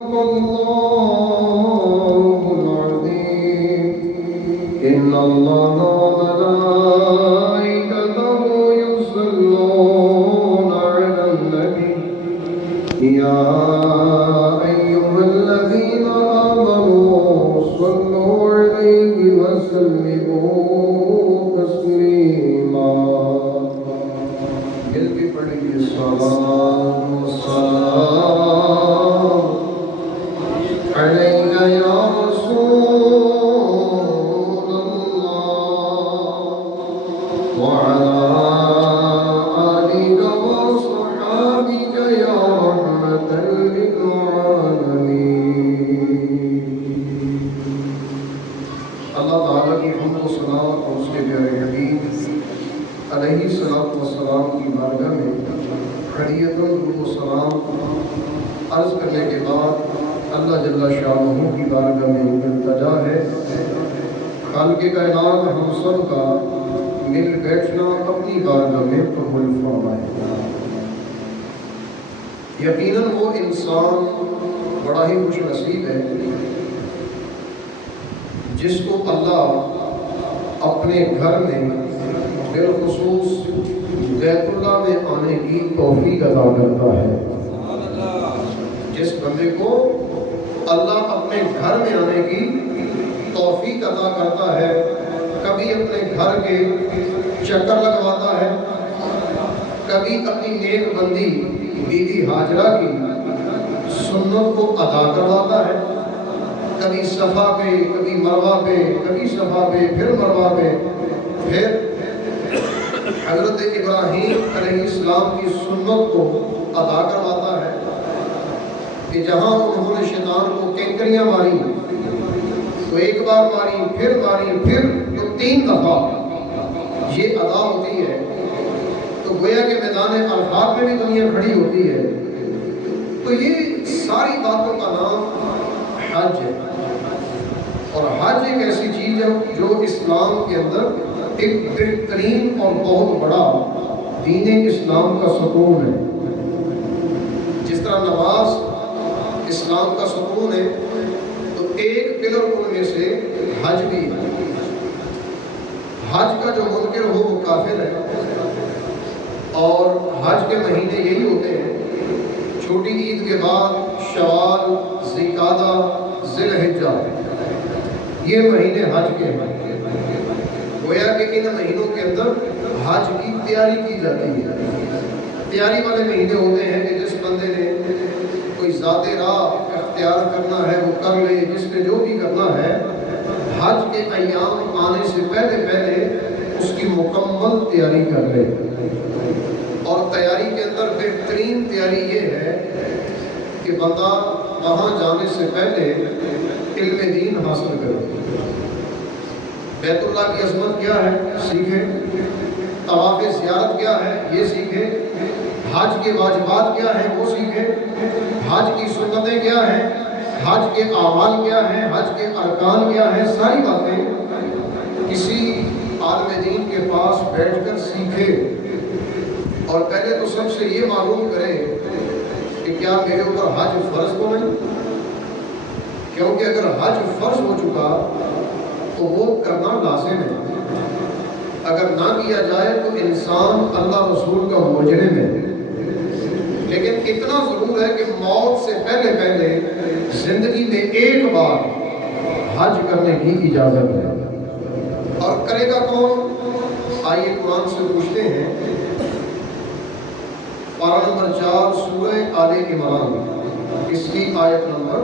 الله العظيم إن الله وملائكته يصلون على النبي يا أيها الذين آمنوا صلوا عليه وسلموا تسليما مل کے پڑھیں گے الصلاة والسلام عليك يا رسول الله وعلى آلك وصحابك يا رحمة للعالمين. اللہ تعالیٰ کی حمد و ثنا اور اس کے پیارے حبیب علیہ الصلوۃ والسلام کی بارگاہ میں حیت و سلام عرض کرنے کے بعد اللہ جل شانہ کی بارگاہ میں التجا ہے خالق کائنات ہم سب کا مل بیٹھنا اپنی بارگاہ میں قبول فرمائے. یقیناً وہ انسان بڑا ہی خوش نصیب ہے جس کو اللہ اپنے گھر میں بالخصوص بیت اللہ میں آنے کی توفیق عطا کرتا ہے. جس بندے کو اللہ اپنے گھر میں آنے کی توفیق عطا کرتا ہے، کبھی اپنے گھر کے چکر لگواتا ہے، کبھی اپنی نیک بندی بیوی ہاجرہ کی سنت کو ادا کرواتا ہے، کبھی صفا پہ کبھی مروہ پہ کبھی صفا پہ پھر مروہ پہ، پھر حضرت ابراہیم علیہ السلام کی سنت کو ادا کرواتا ہے کہ جہاں انہوں نے شیطان کو کینکریاں ماری تو ایک بار ماری پھر تو 3 دفعہ یہ ادا ہوتی ہے، تو گویا کہ میدان عرفات میں بھی دنیا کھڑی ہوتی ہے. تو یہ ساری باتوں کا نام حج ہے، اور حج ایک ایسی چیز ہے جو اسلام کے اندر ایک بہترین اور بہت بڑا دین اسلام کا ستون ہے. جس طرح نماز اسلام کا ستون ہے تو ایک پلر ان میں سے حج بھی ہے. حج کا جو منکر ہو وہ کافر ہے، اور حج کے مہینے یہی ہوتے ہیں چھوٹی عید کے بعد شوال، ذوالقعدہ، ذی الحجہ، یہ مہینے حج کے ہیں. گویا کہ ان مہینوں کے اندر حج کی تیاری کی جاتی ہے. تیاری والے مہینے ہوتے ہیں کہ جس بندے نے کوئی ذات راہ اختیار کرنا ہے وہ کر لے، جس نے جو بھی کرنا ہے حج کے ایام آنے سے پہلے اس کی مکمل تیاری کر لے. اور تیاری کے اندر بہترین تیاری یہ ہے کہ بندہ وہاں جانے سے پہلے علم دین حاصل کرے. بیت اللہ کی عظمت کیا ہے سیکھے، طواف زیارت کیا ہے یہ سیکھے، حج کے واجبات کیا ہیں وہ سیکھے، حج کی سنتیں کیا ہیں، حج کے اعمال کیا ہیں، حج کے ارکان کیا ہیں. ساری باتیں کسی عالم دین کے پاس بیٹھ کر سیکھے، اور پہلے تو سب سے یہ معلوم کرے کہ کیا میرے اوپر حج فرض تو نہیں، کیونکہ اگر حج فرض ہو چکا تو وہ کرنا لازم ہے. اگر نہ کیا جائے تو انسان اللہ رسول کا مجرم ہے. لیکن اتنا ضرور ہے کہ موت سے پہلے زندگی میں ایک بار حج کرنے کی اجازت ہے. اور کرے گا کون؟ آئیے قرآن سے پوچھتے ہیں. پارہ نمبر 4 سورہ آل عمران، اس کی آیت نمبر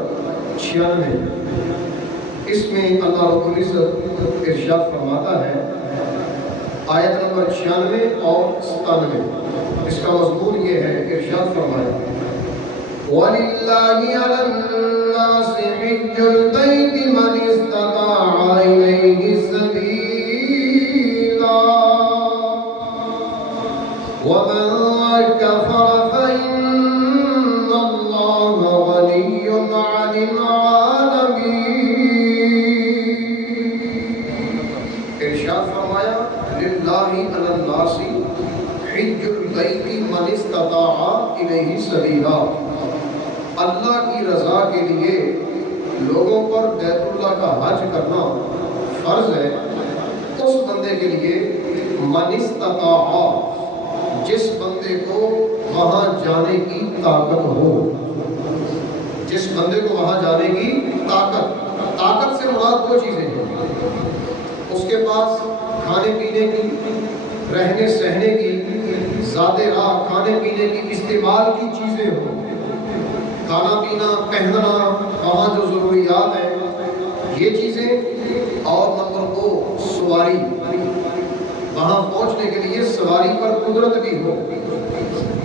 96. اس میں اللہ رب العزت ارشاد فرماتا ہے، آیت نمبر 96 اور 97، اس کا مضمون یہ ہے. ارشاد فرمایا، وَلِلَّهِ عَلَى النَّاسِ حِجُّ الْبَيْتِ مَنِ اسْتَطَاعَ إِلَيْهِ سَبِيلًا وَمَنْ كَفَرَ فَإِنَّ اللَّهَ غَنِيٌّ عَنِ الْعَالَمِينَ. ارشاد فرمایا، لِلَّهِ عَلَى النَّاسِ حِجُّ الْبَيْتِ مَنِ اسْتَطَاعَ إِلَيْهِ سَبِيلًا. اللہ کی کی رضا کے لیے لوگوں پر بیت اللہ کا حج کرنا فرض ہے، اس بندے کے لیے من استطاع، جس بندے کو وہاں جانے کی طاقت ہو، جس بندے کو وہاں جانے کی طاقت سے مراد دو چیزیں ہیں، اس کے پاس کھانے پینے کی، رہنے سہنے کی، ذات راہ کھانے پینے کی استعمال کی چیزیں ہوں، کھانا پینا پہننا وہاں جو ضروریات ہیں یہ چیزیں، اور نمبر 2 سواری، وہاں پہنچنے کے لیے سواری پر قدرت بھی ہو۔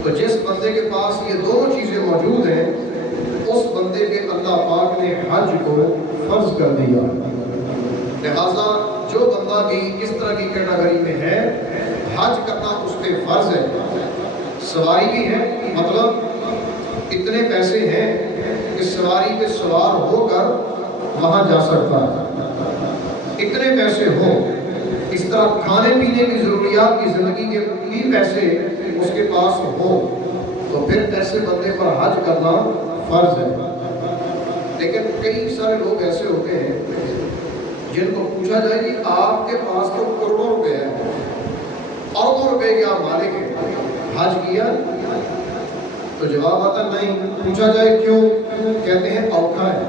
تو جس بندے کے پاس یہ دونوں چیزیں موجود ہیں اس بندے پہ اللہ پاک نے حج کو فرض کر دیا۔ لہذا جو بندہ بھی اس طرح کی کیٹیگری میں ہے حج کرنا اس پہ فرض ہے۔ سواری بھی ہے، مطلب اتنے پیسے ہیں کہ سواری پہ سوار ہو کر وہاں جا سکتا ہے، اتنے پیسے ہوں، اس طرح کھانے پینے کی ضروریات کی زندگی کے بھی پیسے اس کے پاس ہوں، تو پھر ایسے بندے پر حج کرنا فرض ہے۔ لیکن کئی سارے لوگ ایسے ہوتے ہیں جن کو پوچھا جائے کہ آپ کے پاس تو کروڑوں روپے ہے، اربوں روپے کے آپ مالک ہیں، حج کیا؟ تو جواب آتا نہیں۔ پوچھا جائے کیوں؟ کہتے ہیں اوکھا ہے،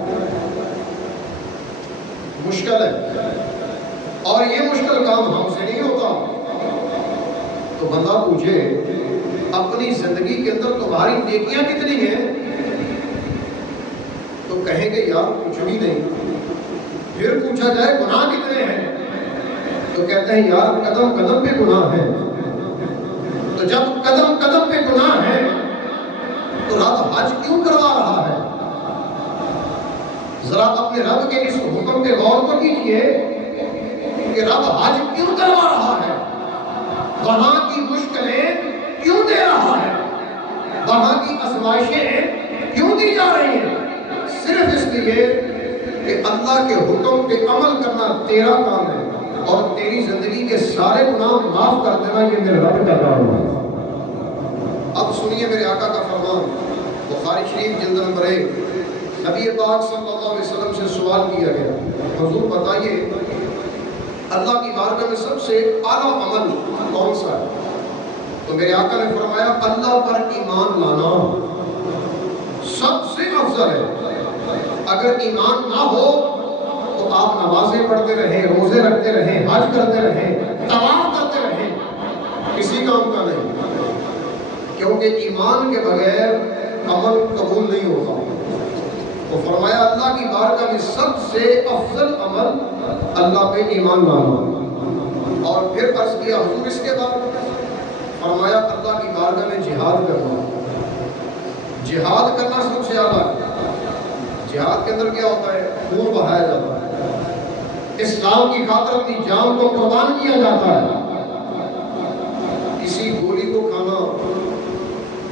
مشکل ہے، اور یہ مشکل کام ہم سے نہیں ہوتا۔ تو بندہ پوچھے اپنی زندگی کے اندر تمہاری نیکیاں کتنی ہیں؟ تو کہیں گے یار کچھ بھی نہیں۔ پھر پوچھا جائے گناہ کتنے ہیں؟ تو کہتے ہیں یار قدم قدم پہ گناہ ہے۔ تو جب قدم قدم پہ گناہ ہے تو رب حج کیوں کروا رہا ہے؟ ذرا اپنے رب کے اس حکم پہ غور تو کیجیے کہ رب حج کیوں کروا رہا ہے، وہاں کی مشکلیں کیوں دے رہا ہے، وہاں کی آزمائشیں کیوں دی جا رہی ہیں؟ صرف اس لیے کہ اللہ کے حکم پہ عمل کرنا تیرا کام ہے، اور تیری زندگی کے سارے گناہ معاف کر دینا یہ میرے رب کا کام ہے۔ اب سنیے میرے آقا کا فرمان، بخاری شریف جلد نمبر 1، نبی پاک صلی اللہ علیہ وسلم سے سوال کیا گیا، حضور بتائیے اللہ کی بارگاہ میں سب سے اعلیٰ عمل کون سا ہے؟ تو میرے آقا نے فرمایا اللہ پر ایمان لانا سب سے افضل ہے۔ اگر ایمان نہ ہو تو آپ نمازیں پڑھتے رہیں، روزے رکھتے رہیں، حج کرتے رہیں، طواف کرتے رہیں، کسی کام کا نہیں، کیونکہ ایمان کے بغیر عمل قبول نہیں ہوتا۔ تو فرمایا اللہ کی بارگاہ میں سب سے افضل عمل اللہ پہ ایمان لانا، اور پھر عرض کیا حضور اس کے بعد؟ فرمایا اللہ کی بارگاہ میں جہاد کرنا۔ جہاد کرنا سب سے اعلیٰ ہے۔ جہاد کے اندر کیا ہوتا ہے؟ خون بہایا جاتا ہے، اسلام کی خاطر اپنی جان کو قربان کیا جاتا ہے۔ کسی گولی کو کھانا،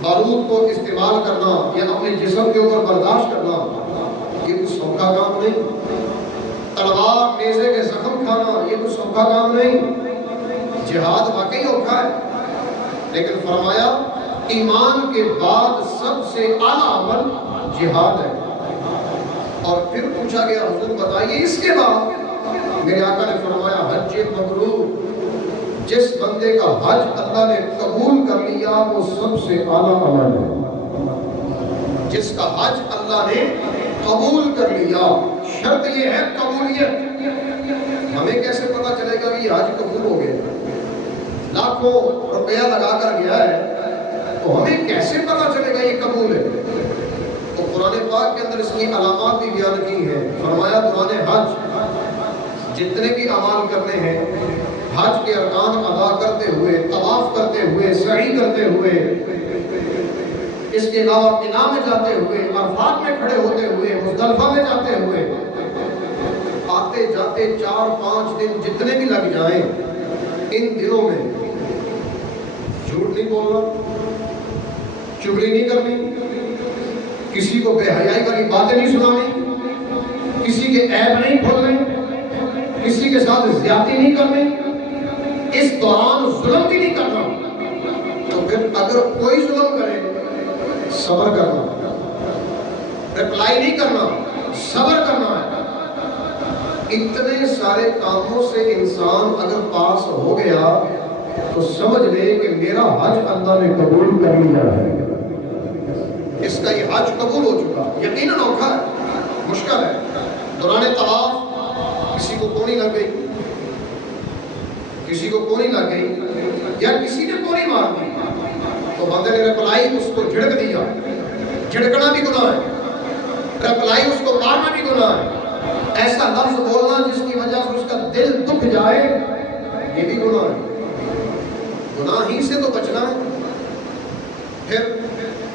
بارود کو استعمال کرنا یا اپنے جسم کے اوپر برداشت کرنا یہ کوئی سوکھا کام نہیں۔ تلوار نیزے کے زخم کھانا یہ کوئی سوکھا کام نہیں۔ جہاد واقعی اوکھا ہے، لیکن فرمایا ایمان کے بعد سب سے اعلیٰ عمل جہاد ہے۔ اور پھر پوچھا گیا حضور بتائیے اس کے بعد؟ میرے آقا نے فرمایا حج مبرور، جس بندے کا حج اللہ نے قبول کر لیا وہ سب سے اعلیٰ عمل ہے۔ جس کا حج اللہ نے قبول کر لیا، شرط یہ ہے قبولیت۔ ہمیں کیسے پتا چلے گا کہ یہ حج قبول ہو گیا؟ لاکھوں روپیہ لگا کر گیا ہے تو ہمیں کیسے پتا چلے گا یہ قبول ہے؟ تو قرآن پاک کے اندر اس کی علامات بھی بیان کی ہیں۔ فرمایا دوران حج جتنے بھی اعمال کرنے ہیں، حج کے ارکان ادا کرتے ہوئے، طواف کرتے ہوئے، سعی کرتے ہوئے، اس کے علاوہ مینا میں جاتے ہوئے، عرفات میں کھڑے ہوتے ہوئے، مزدلفہ میں جاتے ہوئے، آتے جاتے 4-5 دن جتنے بھی لگ جائیں، ان دنوں میں جھوٹ نہیں بولنا، چغلی نہیں کرنی، کسی کو بے حیائی والی باتیں نہیں سنانی، کسی کے عیب نہیں کھولنے، کسی کے ساتھ زیادتی نہیں کرنی، اس دوران ظلم بھی نہیں کرنا۔ تو پھر اگر کوئی ظلم کرے صبر کرنا، رپلائی نہیں کرنا، صبر کرنا ہے۔ اتنے سارے کاموں سے انسان اگر پاس ہو گیا تو سمجھ لے کہ میرا حج اللہ نے قبول کر لیا ہے، اس کا یہ حج قبول ہو چکا۔ یقیناً اوکھا ہے، مشکل ہے۔ دوران طواف کسی کو کونی لگ گئی، کسی کو کونی لگ گئی، یا کسی نے کونی مار دی تو بندے نے رپلائی اس کو جھڑک دیا۔ جھڑکنا بھی گناہ ہے، رپلائی اس کو مارنا بھی گناہ ہے۔ ایسا لفظ بولنا جس کی وجہ سے اس کا دل دکھ جائے یہ بھی گناہ ہے۔ گناہ ہی سے تو بچنا ہے۔ پھر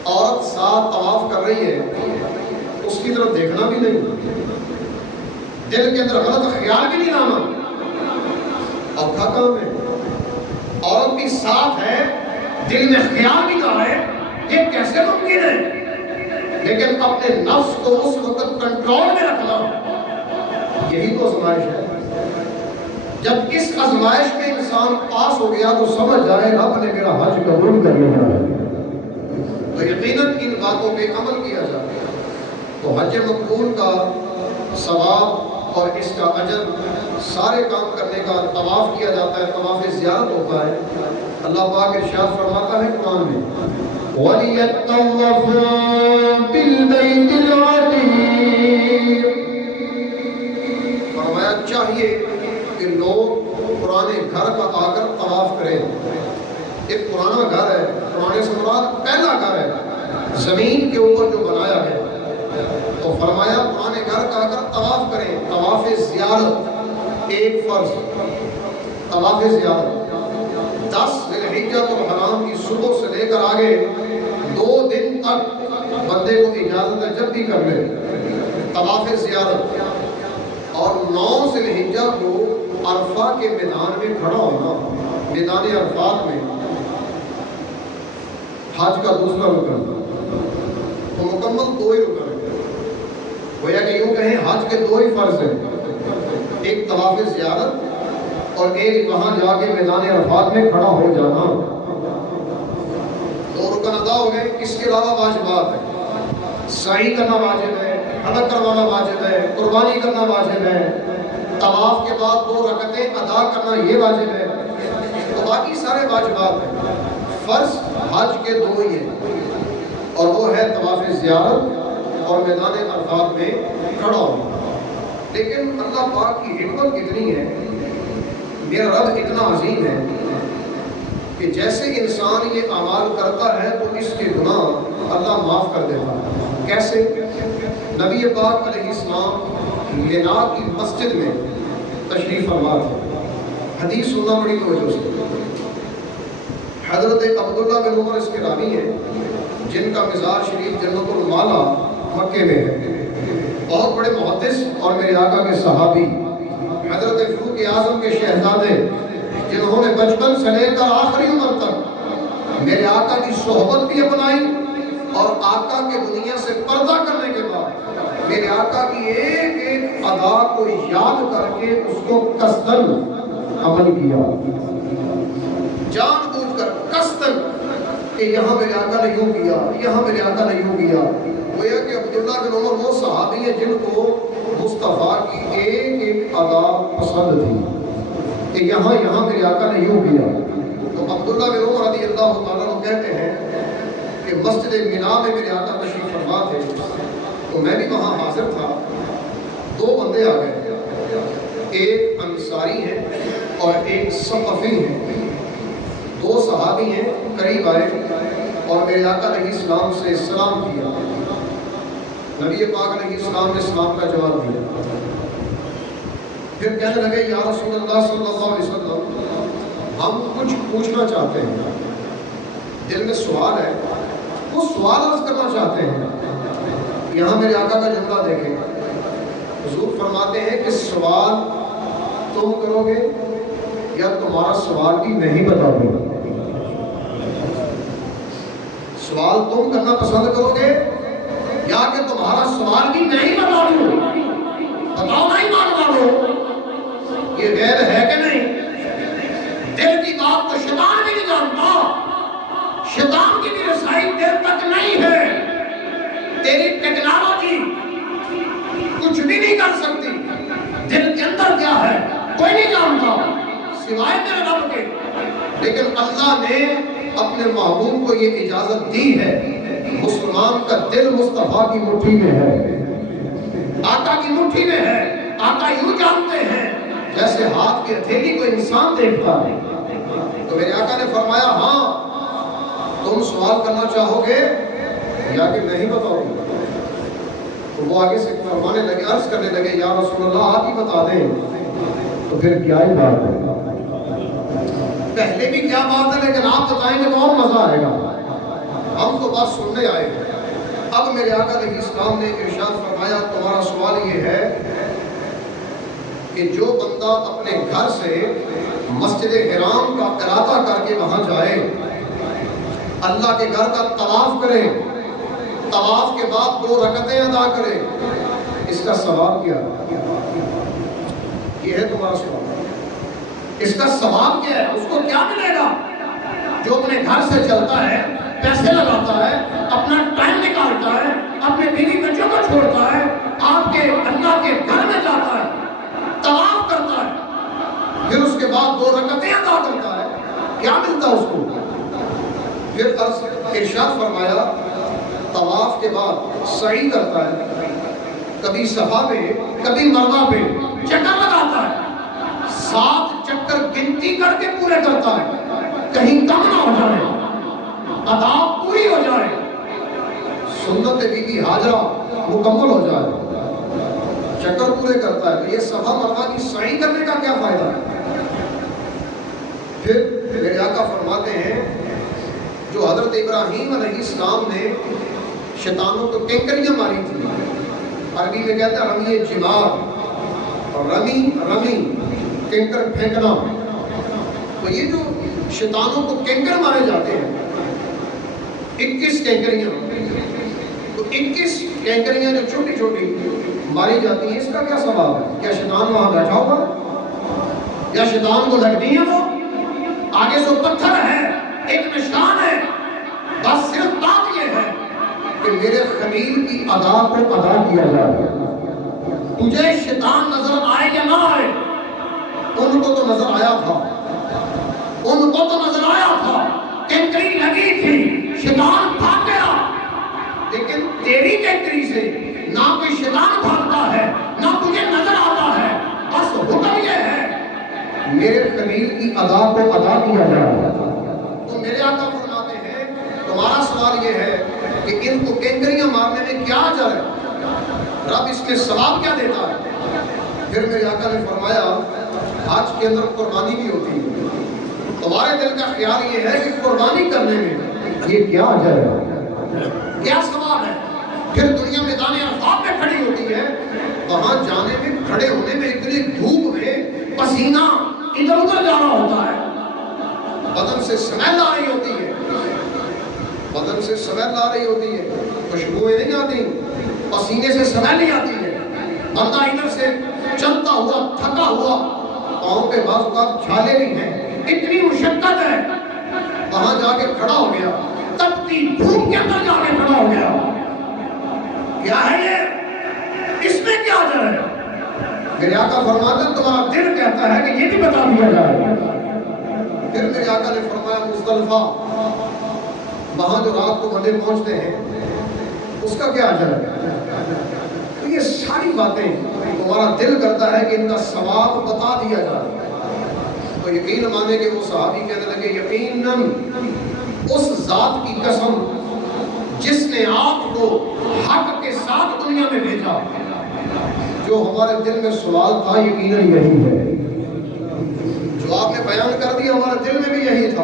عورت ساتھ طواف کر رہی ہے، اس کی طرف دیکھنا بھی نہیں، دل کے اندر غلط خیال بھی نہیں لانا، اوکھا کام ہے۔ عورت بھی ساتھ ہے، دل میں خیال بھی کہا ہے، یہ کیسے ممکن ہے؟ لیکن اپنے نفس کو اس وقت کنٹرول میں رکھنا، یہی تو آزمائش ہے۔ جب اس آزمائش میں انسان پاس ہو گیا تو سمجھ جائے رب نے میرا حج قبول کر لیا ہے، تو یقیناً ان باتوں پہ عمل کیا جائے تو حج مقبول کا ثواب اور اس کا اجر، سارے کام کرنے کا طواف کیا جاتا ہے، طواف زیارت ہوتا ہے۔ اللہ پاک ارشاد فرماتا ہے قرآن میں وَلِيَطَّوَّفُوا بِالْبَيْتِ الْعَتِيقِ، فرمایا چاہیے کہ لوگ پرانے گھر کا آ کر طواف کریں۔ ایک پرانا گھر ہے، پرانے سے مراد پہلا گھر ہے زمین کے اوپر جو بنایا ہے، تو فرمایا پرانے گھر کا آ کر طواف کریں۔ طواف زیارت ایک فرض، طواف زیارت 10 ذی الحجہ الحرام کی صبح سے لے کر آگے 2 دن تک بندے کو اجازت ہے جب بھی کر لے طواف زیارت۔ اور 9 ذی الحجہ کو عرفہ کے میدان میں کھڑا ہونا، میدان عرفات میں، حج کا دوسرا رکن، تو مکمل 2 ہی رکن ہیں۔ گویا کہ یوں کہیں حج کے 2 ہی فرض ہیں، ایک طواف زیارت اور ایک وہاں جا کے میدان عرفات میں کھڑا ہو جانا۔ 2 رکن ادا ہو گئے۔ اس کے علاوہ واجبات ہیں، سعی کرنا واجب ہے، حلق کروانا واجب ہے، قربانی کرنا واجب ہے، طواف کے بعد 2 رکعتیں ادا کرنا یہ واجب ہے، تو باقی سارے واجبات ہیں۔ فرض حج کے 2 ہی ہیں، اور وہ ہے طواف زیارت اور میدان عرفات میں کھڑا ہونا۔ لیکن اللہ پاک کی حکمت کتنی ہے، میرا رب اتنا عظیم ہے کہ جیسے انسان یہ اعمال کرتا ہے تو اس کے گناہ اللہ معاف کر دیتا ہے۔ کیسے؟ نبی پاک علیہ السلام مینا کی مسجد میں تشریف فرما تھے۔ حدیث سننا بڑی توجہ سے۔ حضرت عبداللہ بن عمر اس کے راوی ہیں، جن کا مزار شریف جنت المالا مکے میں ہے، بہت بڑے محدث اور میرے آقا کے صحابی، حضرت فاروق اعظم کے شہزادے، جنہوں نے بچپن سے لے کر آخری عمر تک میرے آقا کی صحبت بھی اپنائی، اور آقا کے دنیا سے پردہ کرنے کے بعد میرے آقا کی ایک ایک ادا کو یاد کر کے اس کو قصدن عمل کیا، جان بوجھ کر قصدن، کہ یہاں میرے آقا نے یوں کیا، یہاں میرے آقا نے یوں کیا۔ گویا کہ عبداللہ بن عمر وہ صحابی ہیں جن کو مصطفیٰ کی ایک ایک ادا پسند تھی، کہ یہاں یہاں میرے آقا نے یوں کیا۔ تو عبداللہ بن عمر رضی اللہ تعالیٰ عنہ کہتے ہیں کہ مسجد مینا میں میرے آقا تشریف فرما تھے، تو میں بھی وہاں حاضر تھا۔ 2 بندے آ گئے، ایک انصاری ہیں اور ایک ثقفی ہیں، 2 صحابی ہیں، قریب آئے اور میرے آقا علیہ السلام سے سلام کیا۔ نبی پاک علیہ السلام نے سلام کا جواب دیا، پھر کہنے لگے یا رسول اللہ صلی اللہ علیہ وسلم، ہم کچھ پوچھنا چاہتے ہیں، دل میں سوال ہے، وہ سوال عرض کرنا چاہتے ہیں۔ یہاں میرے آقا کا جملہ دیکھیں، حضور فرماتے ہیں کہ سوال تم کرو گے یا تمہارا سوال بھی میں ہی بتا دوں گا؟ سوال تم کرنا پسند کرو گے یا کہ تمہارا سوال بھی میں ہی بتا دوں؟ بتاؤ نہیں ماننا لو، یہ غیب ہے کہ نہیں؟ دل کی بات تو شیطان بھی نہیں جانتا، شیطان کی بھی رسائی دل تک نہیں ہے۔ تیری ٹیکنالوجی کچھ بھی نہیں کر سکتی. دل کے اندر کیا ہے کوئی نہیں جانتا سوائے میرے رب کے. لیکن اللہ نے اپنے محبوب کو یہ اجازت دی ہے. مسلمان کا دل مصطفیٰ کی مٹھی میں ہے, آقا کی مٹھی میں ہے. آقا یوں جانتے ہیں جیسے ہاتھ کی ہتھیلی کو انسان دیکھتا ہے. تو میرے آقا نے فرمایا ہاں تم سوال کرنا چاہو گے یا کہ نہیں بتاؤ گے؟ تو وہ آگے سے فرمانے لگے, عرض کرنے لگے یا رسول اللہ آپ ہی بتا دیں. تو پھر کیا ہی بات ہے, پہلے بھی کیا بات ہے لیکن آپ بتائیں گے تو اور مزہ آئے گا. ہم تو بات سننے آئے ہیں. اب میرے آقا علیہ السلام نے ارشاد فرمایا تمہارا سوال یہ ہے کہ جو بندہ اپنے گھر سے مسجد حرام کا ارادہ کر کے وہاں جائے, اللہ کے گھر کا طواف کرے, طواف کے بعد 2 رکعتیں ادا کرے, اس کا ثواب کیا؟ یہ ہے تمہارا سوال. اس کا ثواب کیا ہے, اس کو کیا ملے گا؟ جو اپنے گھر سے چلتا ہے, پیسے لگاتا ہے, اپنا ٹائم نکالتا ہے, اپنے بیوی بچوں کو چھوڑتا ہے, آپ کے اللہ کے گھر میں جاتا ہے, طواف کرتا ہے, پھر اس کے بعد 2 رکعتیں ادا کرتا ہے, کیا ملتا ہے اس کو؟ پھر ارشاد فرمایا طواف کے بعد سعی کرتا ہے, کبھی صفا پہ کبھی مروہ پہ چکر لگاتا ہے, 7 چکر گنتی کر کے پورے کرتا ہے, کہیں کم نہ ہو جائے, ادا پوری ہو جائے, سنت بی بی حاجرہ مکمل ہو جائے, چکر پورے کرتا ہے. تو یہ صفا مروہ کی سعی کرنے کا کیا فائدہ ہے؟ پھر میرے آقا فرماتے ہیں جو حضرت ابراہیم علیہ السلام نے شیطانوں کو کینکریاں ماری تھی, عربی میں کہتا ہے رمی جمار, اور رمی کینکر پھینکنا. تو یہ جو شیطانوں کو کینکر مارے جاتے ہیں 21 کینکریاں, تو 21 کینکریاں جو چھوٹی چھوٹی ماری جاتی ہیں, اس کا کیا ثواب ہے؟ کیا شیطان وہاں بیٹھا ہوگا یا شیطان کو لگتی ہے؟ وہ آگے سے پتھر ہے, ایک نشان ہے, بس صرف بات یہ ہے کہ میرے خلیل کی ادا کو ادا کیا جائے. تجھے شیطان نظر آئے یا نہ آئے, ان کو تو نظر آیا تھا, ان کو تو نظر آیا تھا, کینکری لگی تھی, شیطان بھاگ گیا. لیکن تیری کینکری سے نہ کوئی شیطان بھاگتا ہے نہ تجھے نظر آتا ہے, بس حکم یہ ہے میرے خلیل کی ادا کو ادا کیا جائے. تو میرے آقا فرماتے ہیں تمہارا سوال یہ ہے کہ ان کو کینکریاں مارنے میں کیا اجر ہے, رب اس میں ثواب کیا دیتا ہے؟ پھر میرے آقا نے فرمایا حج کے اندر قربانی بھی ہوتی ہے. تمہارے دل کا خیال یہ ہے کہ قربانی کرنے میں یہ کیا اجر ہے, کیا ثواب ہے؟ پھر دنیا میدان عرفات میں کھڑی ہوتی ہے, وہاں جانے میں کھڑے ہونے میں اتنی دھوپ میں پسینہ ادھر ادھر جانا ہوتا ہے, بدن سے سمیل آ رہی ہوتی ہے, بدن سے سمیل آ رہی ہوتی ہے, خوشبوئیں نہیں آتی, پسینے سے سمیل نہیں آتی ہے. بندہ ادھر سے چلتا ہوا تھکا ہوا, پاؤں پہ بعض اوقات چھالے بھی ہیں, اتنی مشقت ہے, وہاں جا کے کھڑا ہو گیا, تپتی دھوپ کے اندر جا کے کھڑا ہو گیا. کیا ہے یہ, اس میں کیا اجر ہے؟ میرے آقا فرماتے ہیں تمہارا دل کہتا ہے کہ یہ بھی بتا دیا جائے. پھر میرے آقا نے فرمایا مزدلفہ, وہاں جو رات کو بندے پہنچتے ہیں اس کا کیا اجر ہے؟ تو یہ ساری باتیں تمہارا دل کرتا ہے کہ ان کا ثواب بتا دیا جائے. تو یقین مانے کہ وہ صحابی کہنے لگے یقیناً اس ذات کی قسم جس نے آپ کو حق کے ساتھ دنیا میں بھیجا, جو ہمارے دل میں سوال تھا یقیناً یہی ہے, جو آپ نے بیان کر دیا ہمارے دل میں بھی یہی تھا.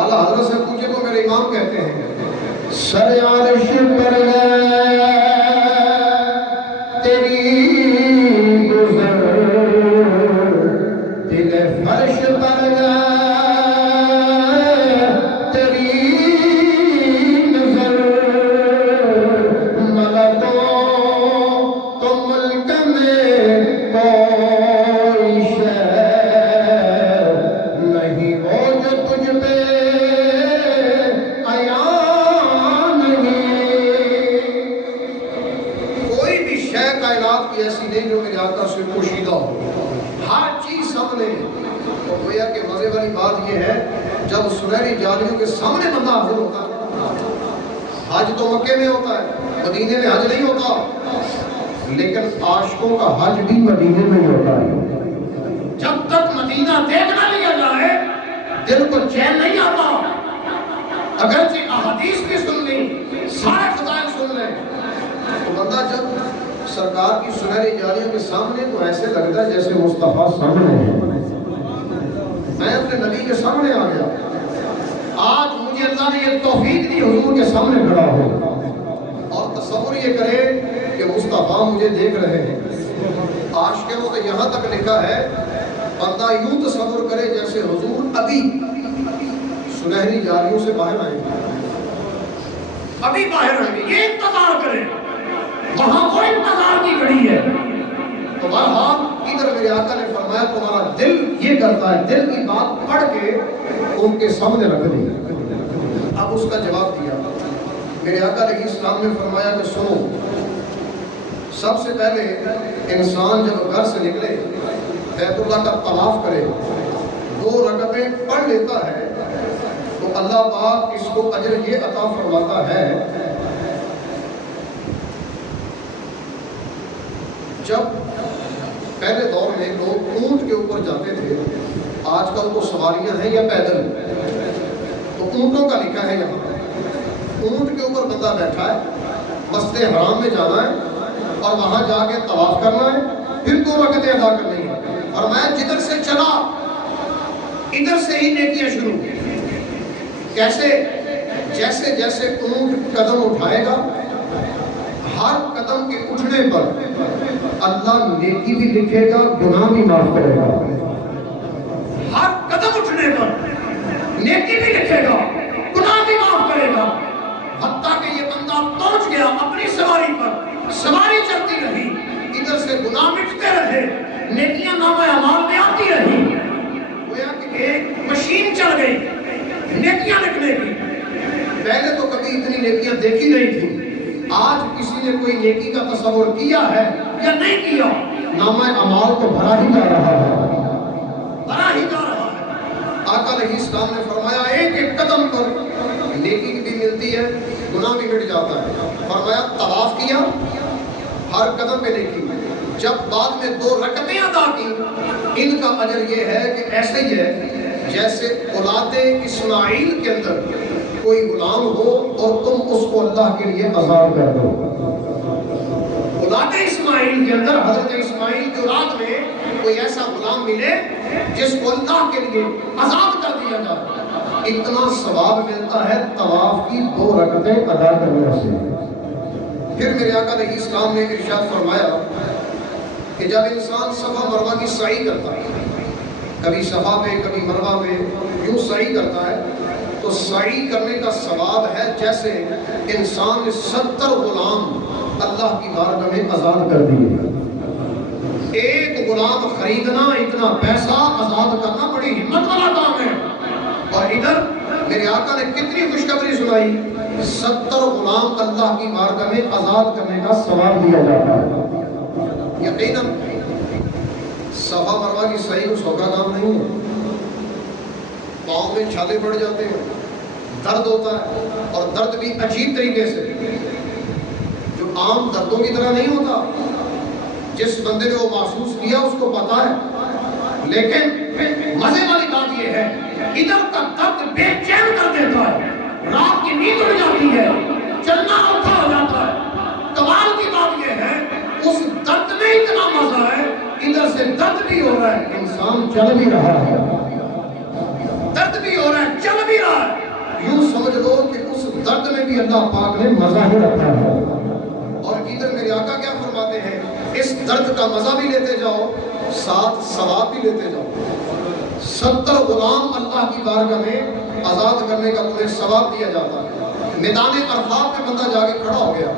اعلیٰ حضرت سے پوچھے تو میرے امام کہتے ہیں سر عرش پر تیری گزر, دل فرش پر کائنات کی ایسی نہیں جو میرے آقا سے پوشیدہ ہو، ہر چیز سامنے ہے۔ تو گویا کہ مزے والی بات یہ ہے جب سنہری جالیوں کے سامنے بندہ حاضر ہوتا ہے۔ حج تو مکے میں ہوتا ہے، مدینے میں حج نہیں ہوتا، لیکن عاشقوں کا حج بھی مدینے میں ہوتا ہے۔ جب تک مدینہ دیکھ نہ لیا جائے دل کو چین نہیں آتا، اگرچہ احادیث بھی سن لی، سارے فضائل سن لیں، تو بندہ جب سرکار کی سنہری جالیوں کے سامنے تو ایسے لگتا ہے جیسے مصطفیٰ سامنے ہے، میں اپنے نبی کے سامنے آ گیا۔ آج مجھے اللہ نے یہ توفیق دی حضور کے سامنے کھڑا ہو، اور تصور یہ کرے کہ مصطفیٰ مجھے دیکھ رہے ہیں۔ عاشقوں کو تو یہاں تک لکھا ہے، بندہ یوں تصور کرے جیسے حضور ابھی سنہری جالیوں سے باہر آئیں گے، ابھی باہر آئیں گے، یہ انتظار کرے، وہاں وہ انتظار کی گھڑی ہے۔ تو بہرحال ادھر میرے آقا نے فرمایا تمہارا دل یہ کرتا ہے، دل کی بات پڑھ کے ان کے سامنے رکھ دی۔ اب اس کا جواب دیا، میرے آقا علیہ السلام نے فرمایا کہ سنو، سب سے پہلے انسان جب گھر سے نکلے بیت اللہ کا طواف کرے، 2 رکعتیں پڑھ لیتا ہے تو اللہ پاک اس کو اجر یہ عطا فرماتا ہے، جب پہلے دور میں لوگ اونٹ کے اوپر جاتے تھے، آج کل تو سواریاں ہیں یا پیدل، تو اونٹوں کا لکھا ہے یہاں، اونٹ کے اوپر بندہ بیٹھا ہے، مسجد حرام میں جانا ہے اور وہاں جا کے طواف کرنا ہے، پھر 2 رکعتیں ادا کرنی ہے، اور میں جدھر سے چلا ادھر سے ہی نیکیاں شروع۔ کیسے؟ جیسے جیسے اونٹ قدم اٹھائے گا، ہر قدم کے اٹھنے پر اللہ نیکی بھی لکھے گا، گناہ بھی معاف کرے گا۔ ہر قدم اٹھنے پر نیکی بھی لکھے گا، گناہ بھی معاف کرے گا، حتیٰ کہ یہ بندہ پہنچ گیا اپنی سواری پر، سواری چلتی رہی، ادھر سے گناہ مٹتے رہے، نیکیاں نامہ اعمال میں آتی رہی، گویا کہ ایک مشین چل گئی نیکیاں لکھنے کی۔ پہلے تو کبھی اتنی نیکیاں دیکھی نہیں تھی، آج کسی نے کوئی نیکی کا تصور کیا ہے یا نہیں کیا، نامہ اعمال تو بھرا ہی جا رہا ہے، بھرا ہی جا رہا ہے۔ آقا علیہ السلام نے فرمایا ایک ایک قدم پر نیکی بھی ملتی ہے، گناہ بھی مٹ جاتا ہے۔ فرمایا طواف کیا، ہر قدم پہ نیکی، جب بعد میں 2 رکعتیں ادا کی، ان کا اجر یہ ہے کہ ایسے ہی ہے جیسے اولاد اسماعیل کے اندر کوئی غلام ہو اور تم اس کو اللہ کے لیے آزاد کر دو۔ اولاد اسماعیل کے اندر حضرت اسماعیل کی اولاد میں کوئی ایسا غلام ملے جس کو اللہ کے لیے آزاد کر دیا جائے، اتنا ثواب ملتا ہے طواف کی 2 رکعتیں ادا کرنے سے۔ پھر میرے آقا علیہ السلام نے ارشاد فرمایا کہ جب انسان صفا مروہ کی سعی کرتا ہے، کبھی صفا پہ کبھی مروہ پہ یوں سعی کرتا ہے، تو سعی کرنے کا ثواب ہے جیسے انسان نے 70 غلام اللہ کی بارگاہ میں آزاد کر دیے۔ ایک غلام خریدنا، اتنا پیسہ آزاد کرنا بڑی ہمت والا کام ہے، اور ادھر میرے آقا نے کتنی خوشخبری سنائی، 70 غلام اللہ کی بارگاہ میں آزاد کرنے کا ثواب دیا جاتا ہے۔ یقیناً صفا مروہ کی سعی کو سوکھا کام نہیں ہے، پاؤں میں چھالے پڑ جاتے ہیں، درد ہوتا ہے، اور درد بھی عجیب طریقے سے، جو عام دردوں کی طرح نہیں ہوتا، جس بندے نے وہ محسوس کیا اس کو پتا ہے، لیکن مزے والی بات یہ ہے ادھر کا درد بے چین کر دیتا ہے، رات کی نیند اڑ جاتی ہے، چلنا اوکھا ہو جاتا ہے۔ کمال کی بات یہ ہے اس درد میں اتنا مزہ ہے، ادھر سے درد بھی ہو رہا ہے، انسان چل بھی رہا ہے، درد بھی ہو رہا ہے، چل بھی رہا ہے، یوں سمجھ لو کہ اس درد میں بھی اللہ پاک نے مزہ ہی رکھا ہے۔ اور ادھر میرے آقا کیا فرماتے ہیں، اس درد کا مزہ بھی لیتے جاؤ، ساتھ ثواب بھی لیتے جاؤ۔ 70 غلام اللہ کی بارگاہ میں آزاد کرنے کا تمہیں ثواب دیا جاتا ہے۔ میدان عرفات میں بندہ جا کے کھڑا ہو گیا،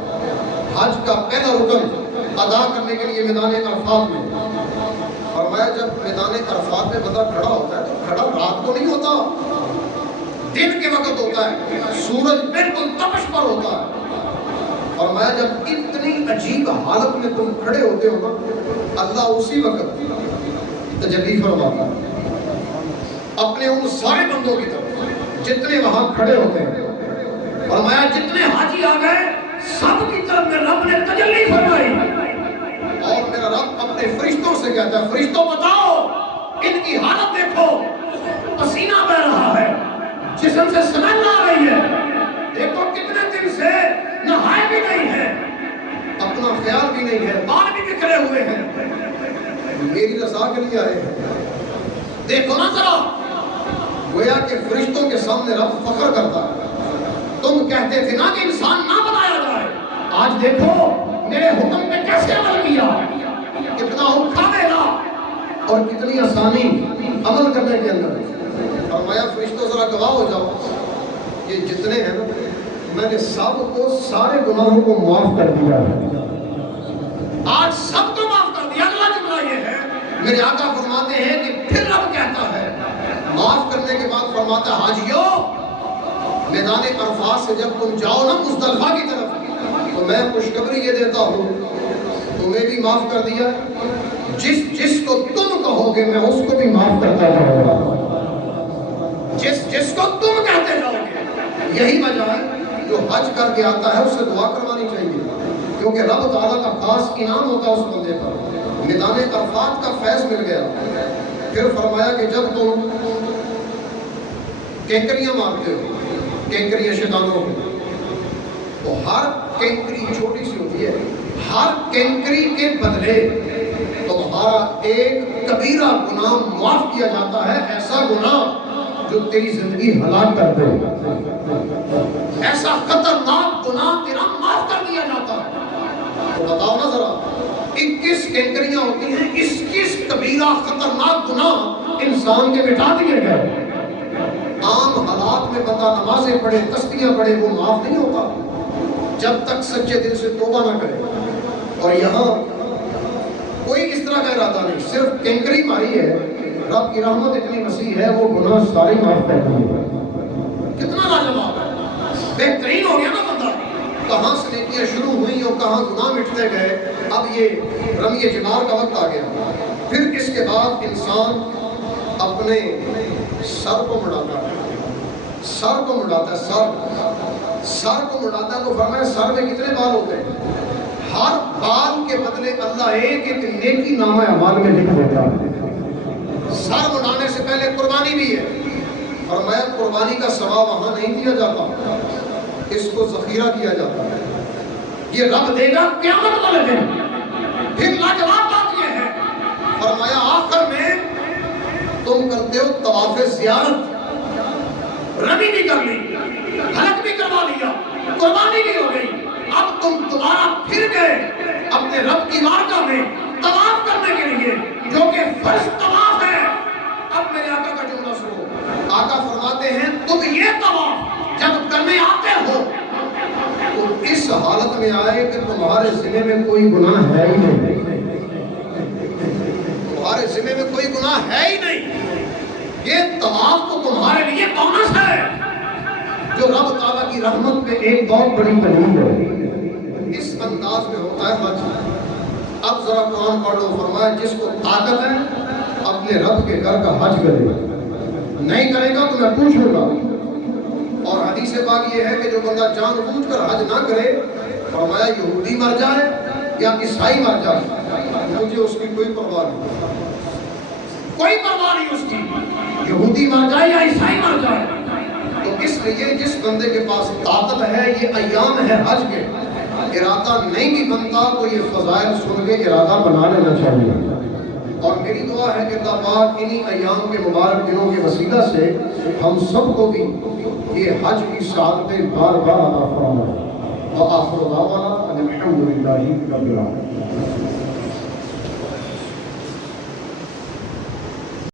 حج کا پہلا رکن ادا کرنے کے لیے میدان عرفات میں، فرمایا جب میدان عرفات میں بندہ کھڑا ہوتا ہے تو کھڑا رات کو نہیں ہوتا، دن کے وقت ہوتا ہے، سورج بالکل تپش پر ہوتا ہے۔ فرمایا جب اتنی عجیب حالت میں تم کھڑے ہوتے ہو نا، اللہ اسی وقت تجلی فرماتا ہے اپنے ان سارے بندوں کی طرف جتنے وہاں کھڑے ہوتے ہیں۔ فرمایا جتنے حاجی آ گئے سب کی طرف میں رب نے تجلی فرمائی، اور میرا رب اپنے فرشتوں سے کہتا ہے فرشتوں بتاؤ ان کی حالت دیکھو، پسینہ بہ رہا ہے، جسم سے سمن آ رہی ہے، دیکھو کتنے دن سے نہائے بھی نہیں ہے، اپنا خیال بھی نہیں ہے، بال بھی بکھرے ہوئے ہیں، میری رضا کے لیے آئے ہیں۔ دیکھو نا ذرا، گویا کہ فرشتوں کے سامنے رب فخر کرتا ہے، تم کہتے تھے نا کہ انسان نہ بنایا جائے، آج دیکھو میرے حکم پہ کیسے عمل کیا، کتنا اوکھا میرا اور کتنی آسانی عمل کرنے کے اندر۔ فرمایا فرشتوں ذرا گواہ ہو جاؤ، یہ جتنے ہیں نا میں نے سب کو سارے گناہوں کو معاف کر دیا ہے، آج سب کو معاف کر دیا۔ اگلا جملہ یہ ہے، میرے آقا فرماتے ہیں کہ پھر رب کہتا ہے معاف کرنے کے بعد فرماتا ہے حاجیو میدان عرفات سے جب تم جاؤ نا مزدلفہ کی طرف تو میں خوشخبری یہ دیتا ہوں تمہیں بھی معاف کر دیا، جس کو تم کہو گے میں اس کو بھی معاف کرتا جاؤں گا، جس کو تم کہتے جاؤ گے۔ یہی وجہ ہے جو حج کر کے آتا ہے اس سے دعا کروانی چاہیے، کیونکہ رب تعالیٰ کا خاص انعام ہوتا ہے اس بندے پر، میدان عرفات کا فیض مل گیا۔ پھر فرمایا کہ جب تم کینکریاں مارتے ہو، کینکریاں شیطانوں کی، تو ہر کینکری چھوٹی سی ہوتی ہے، ہر کینکری کے بدلے تمہارا ایک کبیرہ گناہ معاف کیا جاتا ہے، ایسا گناہ جو تیری زندگی ہلاک کر دے، ایسا خطرناک گناہ تیرا معاف کر دیا جاتا ہے۔ تو بتاؤ نا ذرا، 21 کینکریاں ہوتی ہیں، 21 کبیرہ خطرناک گناہ انسان کے مٹا دیے گئے۔ عام حالات میں بندہ نمازیں پڑھے، تسبیحاں پڑھے، وہ معاف نہیں ہوتا جب تک سچے دل سے توبہ نہ کرے۔ اور یہاں کوئی اس طرح کا ارادہ نہیں، صرف کینکری ماری ہے، رب کی رحمت اتنی وسیع ہے وہ گناہ سارے معاف کر دیں گے۔ کتنا لاجواب ہے، بہترین ہو گیا نا بندہ، کہاں سے نیکیاں شروع ہوئی اور کہاں گناہ مٹتے گئے، اب یہ رمی جمار کا وقت آ گیا۔ پھر اس کے بعد انسان اپنے سر کو مڑاتا ہے، سر کو مڑاتا ہے، سر کو مڑاتا ہے، تو فرمایا سر میں کتنے بال ہوتے ہیں؟ ہر بال کے بدلے اللہ ایک ایک نیکی نامہ اعمال میں لکھ دیتا ہے۔ سر مڑانے سے پہلے قربانی بھی ہے، فرمایا قربانی کا ثواب وہاں نہیں دیا جاتا، اس کو ذخیرہ کیا جاتا ہے، یہ رب دے گا قیامت والے دن۔ پھر لاجواب بات یہ ہے، فرمایا آخر میں تم کرتے ہو طواف زیارت، رمی بھی کر لی، حلق بھی کروا لیا، قربانی بھی ہو گئی، اب تم دوبارہ پھر گئے اپنے رب کی بارگاہ میں طواف کرنے کے لیے، جو کہ فرض طواف ہے۔ اب میرے آقا کا جملہ سنو، آقا فرماتے ہیں تم یہ طواف جب کرنے آتے ہو تو اس حالت میں آئے کہ تمہارے ذمہ میں کوئی گناہ ہے ہی نہیں، تمہارے ذمہ میں کوئی گناہ ہے ہی نہیں، یہ طواف تو تمہارے لیے بونس ہے، جو رب تعالیٰ کی رحمت پہ ایک بہت بڑی دلیل ہے۔ اس انداز میں ہوتا ہے حج۔ اب ذرا قرآن پڑھ لو، فرمایا جس کو طاقت ہے اپنے رب کے گھر کا حج کرے، نہیں کرے گا تو میں پوچھوں گا۔ اور حدیث پاک یہ ہے کہ جو بندہ جان بوجھ کر حج نہ کرے، فرمایا یہودی مر جائے یا عیسائی مر جائے، مجھے اس کی کوئی پرواہ نہیں، کوئی پرواہ نہیں اس کی، یہودی مر جائے یا عیسائی مر جائے۔ تو اس لیے جس بندے کے پاس طاقت ہے، یہ ایام ہے حج کے، ارادہ نہیں بھی بنتا تو یہ فضائل سن کے ارادہ بنا لینا چاہیے۔ اور میری دعا ہے کہ اللہ پاک انہی ایام کے مبارک دنوں کے وسیلہ سے ہم سب کو بھی یہ حج کی سعادتیں بار بار عطا فرمائے۔ وآخر دعوانا ان الحمد للہ رب العالمین۔